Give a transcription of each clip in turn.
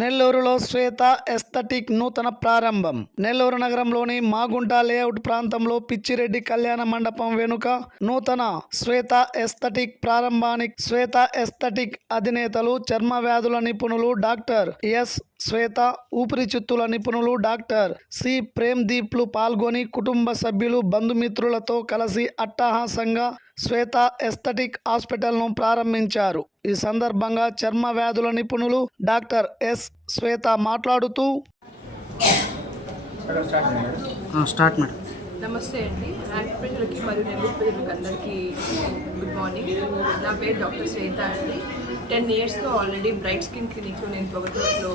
నెల్లూరులో శ్వేత ఎస్థెటిక్ నూతన ప్రారంభం. నెల్లూరు నగరంలోని మాగుంట లేఅవుట్ ప్రాంతంలో పిచ్చిరెడ్డి కళ్యాణ మండపం వెనుక నూతన శ్వేత ఎస్థెటిక్ ప్రారంభానికి శ్వేత ఎస్థెటిక్ అధినేతలు, చర్మ వ్యాధుల నిపుణులు డాక్టర్ ఎస్ శ్వేత, ఊపిరితిత్తుల నిపుణులు డాక్టర్ సి ప్రేమ్దీప్లు పాల్గొని కుటుంబ సభ్యులు, బంధుమిత్రులతో కలిసి అట్టహాసంగా శ్వేత ఎస్థెటిక్ హాస్పిటల్ను ప్రారంభించారు. ఈ సందర్భంగా చర్మ వ్యాధుల నిపుణులు డాక్టర్ ఎస్ శ్వేత మాట్లాడుతూ నమస్తే అండి. యాక్ట్ ప్రజలకి మరియు నెల్లూరు ప్రజలకు అందరికీ గుడ్ మార్నింగ్. నా పేరు డాక్టర్ శ్వేత అండి. 10 ఇయర్స్లో ఆల్రెడీ బ్రైట్ స్కిన్ క్లినిక్లో నేను పొగటూరులో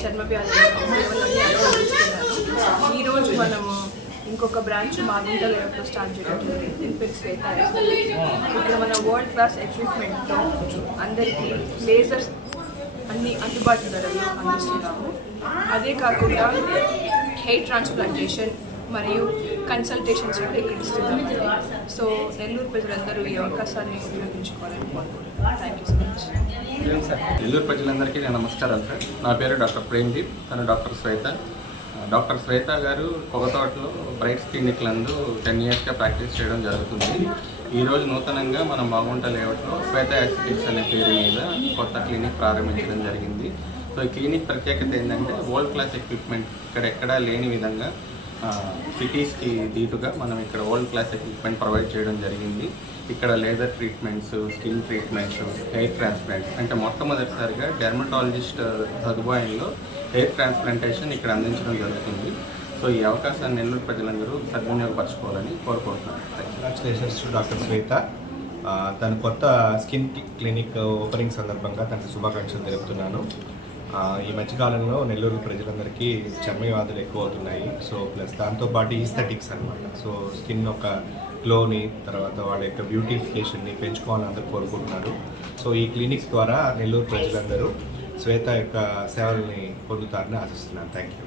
చర్మ వ్యాధుల సేవలన్నీ అనుభవిస్తున్నాను. ఈరోజు మనము ఇంకొక బ్రాంచ్ మాగుంట లేఅవుట్లో స్టార్ట్ చేయడం జరిగింది. దీని పేరు శ్వేత. ఇక్కడ మన వరల్డ్ క్లాస్ ఎక్విప్మెంట్తో అందరికీ లేజర్స్ అన్ని అందుబాటు ధరల్లో అందిస్తున్నాము. అదే కాకుండా హెయిర్ ట్రాన్స్ప్లాంటేషన్ మరియు కన్సల్టేషన్స్ కూడా ఇక్కడ ఇస్తున్నాము. సో నెల్లూరు ప్రజలందరూ ఈ అవకాశాన్ని ఉపయోగించుకోవాలని కోరుకుంటున్నాను. Thank you so much. Nellore ప్రజలందరికీ నేను నమస్కారం సార్. నా పేరు డాక్టర్ ప్రేమ్దీప్, తను డాక్టర్ శ్వేత. డాక్టర్ శ్వేత గారు పొగతోటలో బ్రైట్ క్లినిక్ నందు 10 ఇయర్స్గా ప్రాక్టీస్ చేయడం జరుగుతుంది. ఈరోజు నూతనంగా మనం మాగుంట లేఅవుట్లో శ్వేత ఎస్థెటిక్స్ అనే పేరు మీద కొత్త క్లినిక్ ప్రారంభించడం జరిగింది. సో ఈ క్లినిక్ ప్రత్యేకత ఏంటంటే వరల్డ్ క్లాస్ ఎక్విప్మెంట్ ఎక్కడా లేని విధంగా సిటీస్కి దీటుగా మనం ఇక్కడ వరల్డ్ క్లాస్ ఎక్విప్మెంట్ ప్రొవైడ్ చేయడం జరిగింది. ఇక్కడ laser treatments, skin treatments, hair transplant అంటే మొట్టమొదటిసారిగా డెర్మటాలజిస్ట్ సదుపాయంలో హెయిర్ ట్రాన్స్ప్లాంటేషన్ ఇక్కడ అందించడం జరుగుతుంది. సో ఈ అవకాశాన్ని నెల్లూరు ప్రజలందరూ సద్వినియోగపరచుకోవాలని కోరుకుంటున్నాను. కంగ్రాచులేషన్స్ టు డాక్టర్ శ్వేత. తన కొత్త స్కిన్ క్లినిక్ ఓపెనింగ్ సందర్భంగా తనకు శుభాకాంక్షలు తెలుపుతున్నాను. ఈ మధ్యకాలంలో నెల్లూరు ప్రజలందరికీ చర్మ వ్యాధులు ఎక్కువ అవుతున్నాయి. సో ప్లస్ దాంతోపాటు ఈస్థెటిక్స్ అనమాట. సో స్కిన్ ఒక గ్లోని, తర్వాత వాళ్ళ యొక్క బ్యూటిఫికేషన్ని పెంచుకోవాలని అందరూ కోరుకుంటున్నారు. సో ఈ క్లినిక్స్ ద్వారా నెల్లూరు ప్రజలందరూ శ్వేత యొక్క సేవల్ని పొందుతారని ఆశిస్తున్నాను. Thank you.